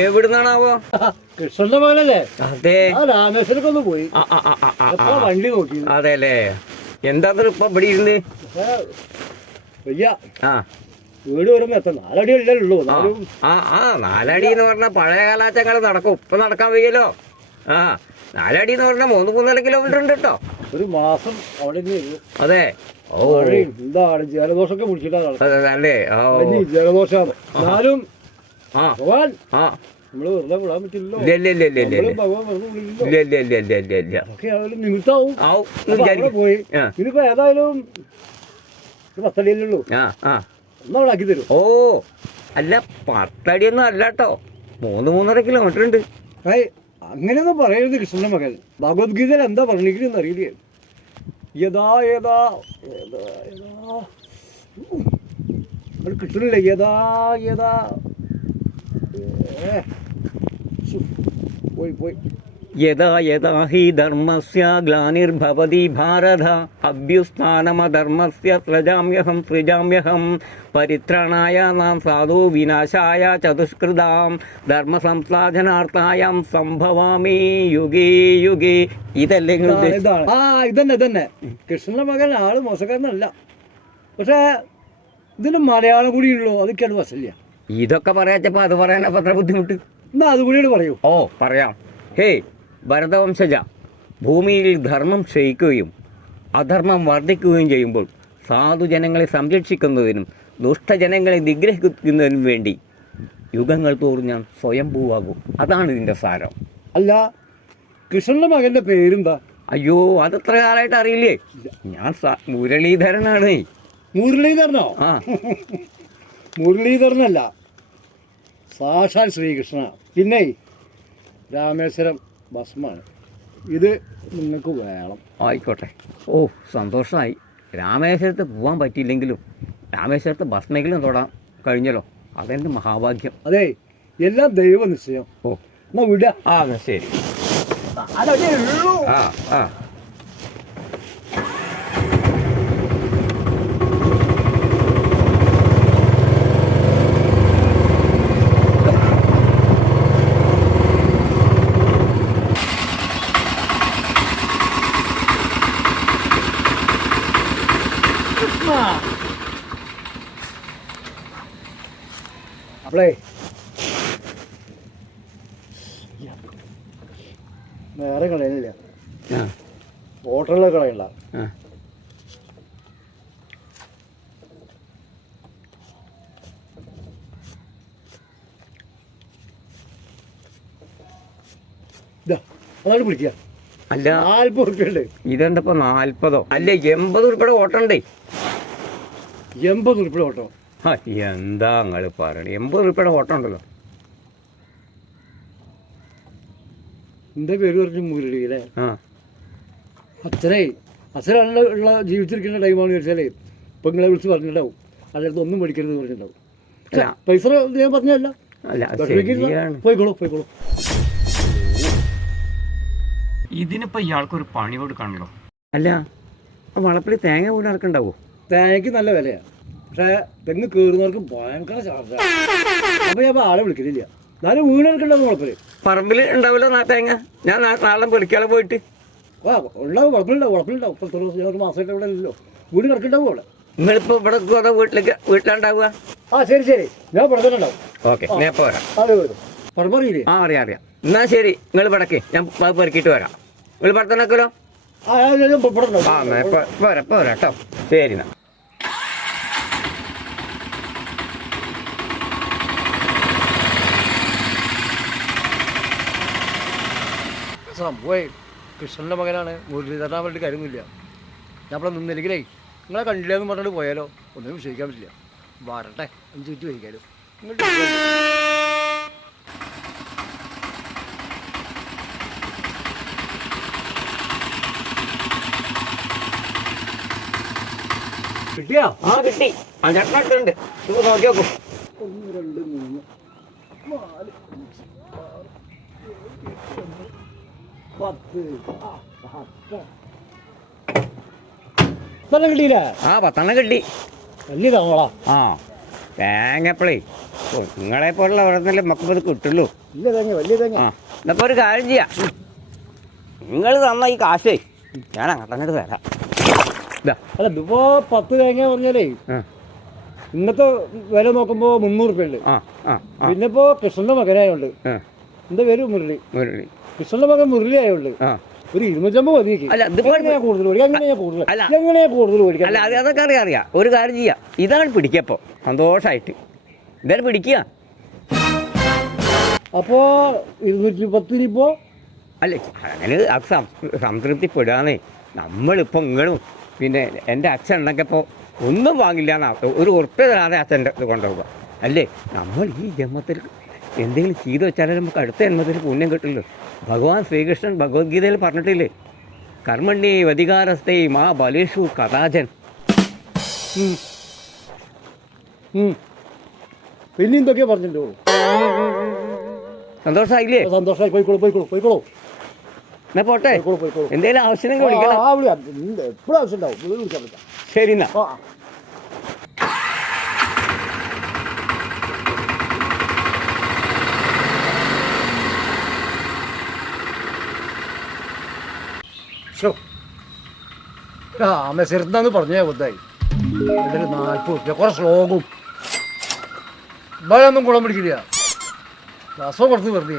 എവിടുന്നാണാവോ? കൃഷ്ണന്റെ മകനല്ലേ? അതെ. രാമേശ്വരക്കൊന്ന് പോയി. വണ്ടി നോക്കി അതെ അല്ലേ എന്താ ഇപ്പൊ ഇവിടെ ഇരുന്ന്? വീട് വരുമ്പോ എത്ര നാലടി അല്ലേ ഉള്ളൂ. ആ ആ നാലടി എന്ന് പറഞ്ഞാൽ പഴയ കാലാച്ചങ്ങൾ നടക്കും. ഇപ്പൊ നടക്കാൻ വയ്യല്ലോ. ആ നാലടി എന്ന് പറഞ്ഞാൽ മൂന്ന് മൂന്നര കിലോമീറ്റർ ഉണ്ട് കേട്ടോ ഒരു മാസം അവിടെ അതെ. ഓ. എന്താണ് ജലദോഷമൊക്കെ പിടിച്ചിട്ടാണ് അല്ലേ? ജലദോഷമാണ് എന്നാലും ആ. ഭഗവാൻ ആ. ഇനിയിപ്പോ ഏതായാലും പത്തടിയല്ലേ തരും. ഓ അല്ല പത്തടിയൊന്നും അല്ല കേട്ടോ മൂന്ന് മൂന്നര കിലോമീറ്റർ ഉണ്ട്. അങ്ങനെയൊന്നും പറയരുത് കൃഷ്ണന്റെ മകൻ. ഭഗവത്ഗീതയിൽ എന്താ പറഞ്ഞിരിക്കുന്നത് അറിയില്ലേ? യഥാ യഥാ യഥാ യഥാ. കിട്ടുന്നില്ല യഥാ യഥാ. പോയി പോയി. യഥാ യഥാ ഹി ധർമ്മസ്യ ഗ്ലാനിർഭവതി ഭാരത അഭ്യുസ്ഥാനമധർമ്മസ്യ സൃജാമ്യഹം സൃജാമ്യഹം പരിത്രണായ നാം സാധു വിനാശായ ചതുഷ്കൃതാം ധർമ്മ ധർമ്മസംസ്ഥാപനാർത്ഥായം സംഭവാമി യുഗേ യുഗേ ഇതല്ലേ. ആ ഇതന്നെ ഇതന്നെ. കൃഷ്ണന്റെ മകൻ ആൾ മോശക്കാരനല്ല. പക്ഷേ ഇതിന് മലയാളം കൂടി ഉള്ളൂ. അതൊക്കെയാണ് വസല്യ. ഇതൊക്കെ പറയാച്ചപ്പോ അത് പറയാനാ അത്ര ബുദ്ധിമുട്ട്? എന്നാ അതുകൂടിയോട് പറയൂ. ഓ പറയാം. ഹേ ഭരതവംശജ ഭൂമിയിൽ ധർമ്മം ക്ഷയിക്കുകയും അധർമ്മം വർദ്ധിക്കുകയും ചെയ്യുമ്പോൾ സാധുജനങ്ങളെ സംരക്ഷിക്കുന്നതിനും ദുഷ്ടജനങ്ങളെ നിഗ്രഹിക്കുന്നതിനും വേണ്ടി യുഗങ്ങൾ തോറും ഞാൻ സ്വയംഭൂവാകും. അതാണ് ഇതിന്റെ സാരം. അല്ല കൃഷ്ണന്റെ മകന്റെ പേരെന്താ? അയ്യോ അതത്ര കാലമായിട്ട് അറിയില്ലേ? ഞാൻ മുരളീധരനാണ്. മുരളീധരനോ? ആ. മുരളീധരനല്ല സാക്ഷാൽ ശ്രീകൃഷ്ണ. പിന്നെ രാമേശ്വരം ഭസ്മാണ് ഇത് നിങ്ങൾക്ക് വേണം. ആയിക്കോട്ടെ. ഓ സന്തോഷമായി രാമേശ്വരത്ത് പോകാൻ പറ്റിയില്ലെങ്കിലും രാമേശ്വരത്ത് ഭസ്മെങ്കിലും തൊടാൻ കഴിഞ്ഞല്ലോ. അതെന്റെ മഹാഭാഗ്യം. അതെ എല്ലാം ദൈവ നിശ്ചയം ഓ. എന്നാ വിടുക ആ എന്നാ ശരി. അതല്ലേ ഉള്ളൂ. ആ ആ. അപ്പളേ വേറെ കളയണില്ല ആ. ഹോട്ടലിലെ കളയണ്ട അതാണ് പിടിക്കുക അല്ല. നാൽപ്പത് ഉറുപ്പ്യുണ്ട് ഇതെന്തപ്പോ നാൽപ്പതോ? അല്ല എൺപത് ഉറുപ്പിയുടെ ഓട്ടണ്ടേ എൺപത് ഉൾപ്പെടെ ഓട്ടോ എന്താ നിങ്ങൾ പറയണേ? എൺപത് റുപ്യയുടെ ഓട്ടം ഉണ്ടല്ലോ. എന്റെ പേര് പറഞ്ഞു മുരളി അല്ലേ ആ. അച്ഛനെ അച്ഛനാണ് ഉള്ള ജീവിച്ചിരിക്കുന്ന ടൈമാണ് ചോദിച്ചാലേ ഇപ്പം നിങ്ങളെ വിളിച്ച് പറഞ്ഞിട്ടുണ്ടാവും. അതിനകത്ത് ഒന്നും മേടിക്കരുത് പറഞ്ഞിട്ടുണ്ടാവും. അല്ല പൈസ ഞാൻ പറഞ്ഞല്ല പോയിക്കോളൂ പോയിക്കോളൂ. ഇതിനിപ്പോ ഇയാൾക്കൊരു പണി കൊടുക്കാണല്ലോ. അല്ല ആ വളപ്പിൽ തേങ്ങ പോലും ഇറക്കണ്ടാവോ തേങ്ങയ്ക്ക് നല്ല വിലയാണ് പക്ഷേ തെങ്ങ് കയറുന്നവർക്ക് ഭയങ്കര ചാർജാണ് അപ്പോൾ ഞാൻ ആളെ വിളിക്കുന്നില്ല എന്നാലും വീട് എടുക്കണ്ടെന്ന് കുഴപ്പമില്ല. പറമ്പിൽ ഉണ്ടാവില്ല തേങ്ങ. ഞാൻ നാളെ പിടിക്കാതെ പോയിട്ട്. ആ ഉണ്ടാവും കുഴപ്പമില്ലാവും കുഴപ്പമില്ലാവും ഇപ്പോൾ ഒരു ദിവസം ഒരു മാസമായിട്ട് ഇവിടെ ഇല്ലല്ലോ. വീട് കിടക്കണ്ടാവും അവിടെ. നിങ്ങളിപ്പോ ഇവിടെ അതോ വീട്ടിലേക്ക് വീട്ടിലുണ്ടാവുക? ആ ശരി ശരി. ഞാൻ ഇവിടെ തന്നെ ഉണ്ടാവും. ഓക്കെ ഞാൻ പോരാം അതെ വരും പറമ്പറിയില്ലേ ആ അറിയാം അറിയാം. എന്നാ ശരി നിങ്ങൾ പടക്കേ ഞാൻ പെറുക്കിയിട്ട് വരാം. നിങ്ങൾ പടത്തണക്കല്ലോ ആ ഞാൻ ഇവിടെ ഉണ്ടാവും. ആ പോരാ പോരാ കേട്ടോ. ശരി എന്നാ. സംഭവേ കൃഷ്ണന്റെ മകനാണ്. മുരളീധരൻ പറഞ്ഞിട്ട് കാര്യമൊന്നുമില്ല. ഞാൻ അവിടെ നിന്നില്ലെങ്കിലേ നിങ്ങളെ കണ്ടില്ല എന്ന് പറഞ്ഞിട്ട് പോയാലോ? ഒന്നും വിശ്വസിക്കാൻ പറ്റില്ല. വരട്ടെ. എന്ന് ചോദിച്ചു വരൂ. കിട്ടിയാ? ആ കിട്ടി. നോക്കി നോക്കൂ. ഒന്ന് രണ്ട് മൂന്ന് നാല്. പത്ത്. ആ, പത്തെണ്ണം കിട്ടി. വലിയ തവള ആ തേങ്ങപ്പളേ. നിങ്ങളെ പോലുള്ള നമുക്ക് ഇത് കിട്ടുള്ളൂ. ഇല്ല തേങ്ങ വലിയ തേങ്ങ. ആ എന്നപ്പോൾ ഒരു കാര്യം ചെയ്യാം. നിങ്ങൾ തന്ന ഈ കാശേ ഞാൻ അങ്ങോട്ട് അങ്ങോട്ട് തരാം. അല്ല ഇപ്പോ പത്ത് തേങ്ങ പറഞ്ഞാലേ ഇന്നത്തെ വില നോക്കുമ്പോ മുന്നൂറ് റുപ്യ ഉണ്ട്. ആ ആ ആ. പിന്നെ ഇപ്പോ കൃഷ്ണന്റെ മകനായുണ്ട്. എന്താ പേര് മുരളി? മുരളി. കൃഷ്ണന്റെ മകൻ മുരളി ആയോണ്ട് ഒരു ഇരുന്നൂറ്റമ്പത് അല്ല, ഇതിപ്പോ- എങ്ങനെയാ കൂടുതൽ മേടിക്കുക എങ്ങനെയാ കൂടുതൽ? അല്ല. എങ്ങനെയാ കൂടുതൽ മേടിക്കുക അല്ല അത് അതൊക്കെ അറിയാം അറിയാം. ഒരു കാര്യം ചെയ്യാം. ഇതാണ് പിടിക്കപ്പോ. സന്തോഷായിട്ട്. ഇതാണ് പിടിക്കുക. അപ്പോ ഇരുന്നൂറ്റി പത്തിനിപ്പോ അല്ല അങ്ങനെ നമ്മളിപ്പോ സംതൃപ്തിപ്പെടാന്നേ നമ്മളിപ്പോൾ നിങ്ങളും പിന്നെ എന്റെ അച്ഛൻ ഉണ്ടെങ്കിപ്പോൾ ഒന്നും വാങ്ങില്ല എന്നാ ഒരു ഉറപ്പ് തരാതെ അച്ഛന്റെ ഇത് കൊണ്ടുപോകുക അല്ലേ? നമ്മൾ ഈ ജന്മത്തിൽ എന്തെങ്കിലും ചെയ്തു വെച്ചാലേ നമുക്ക് അടുത്ത ജന്മത്തിൽ പുണ്യം കിട്ടില്ലോ ഭഗവാൻ ശ്രീകൃഷ്ണൻ ഭഗവത്ഗീതയിൽ പറഞ്ഞിട്ടില്ലേ? കർമ്മണ്യേ അധികാരസ്ഥേ മാ ബലേഷു കഥാചൻ. പിന്നെ എന്തൊക്കെയാ പറഞ്ഞിട്ടുണ്ടോ? സന്തോഷമായില്ലേ സന്തോഷമായി പോയിക്കോളൂ പോയിക്കോളൂ പോയിക്കോളൂ. എന്നാ പോട്ടെ? പോയിക്കോളൂ പോയിക്കോളൂ. എന്തെങ്കിലും ആവശ്യമെങ്കിൽ ആ, വിളിക്കണം എപ്പോഴും ആവശ്യം ഉണ്ടാവും ശരി എന്നാ. ആ മെസ്സിരുന്നാന്ന് പറഞ്ഞേ ബുദ്ധായി. എന്നിട്ട് നാൽപ്പത് റുപ്യ കുറെ ശ്ലോകവും ഇവരൊന്നും കുളം പിടിക്കില്ല. അസുഖം കൊടുത്ത് വെറുതെ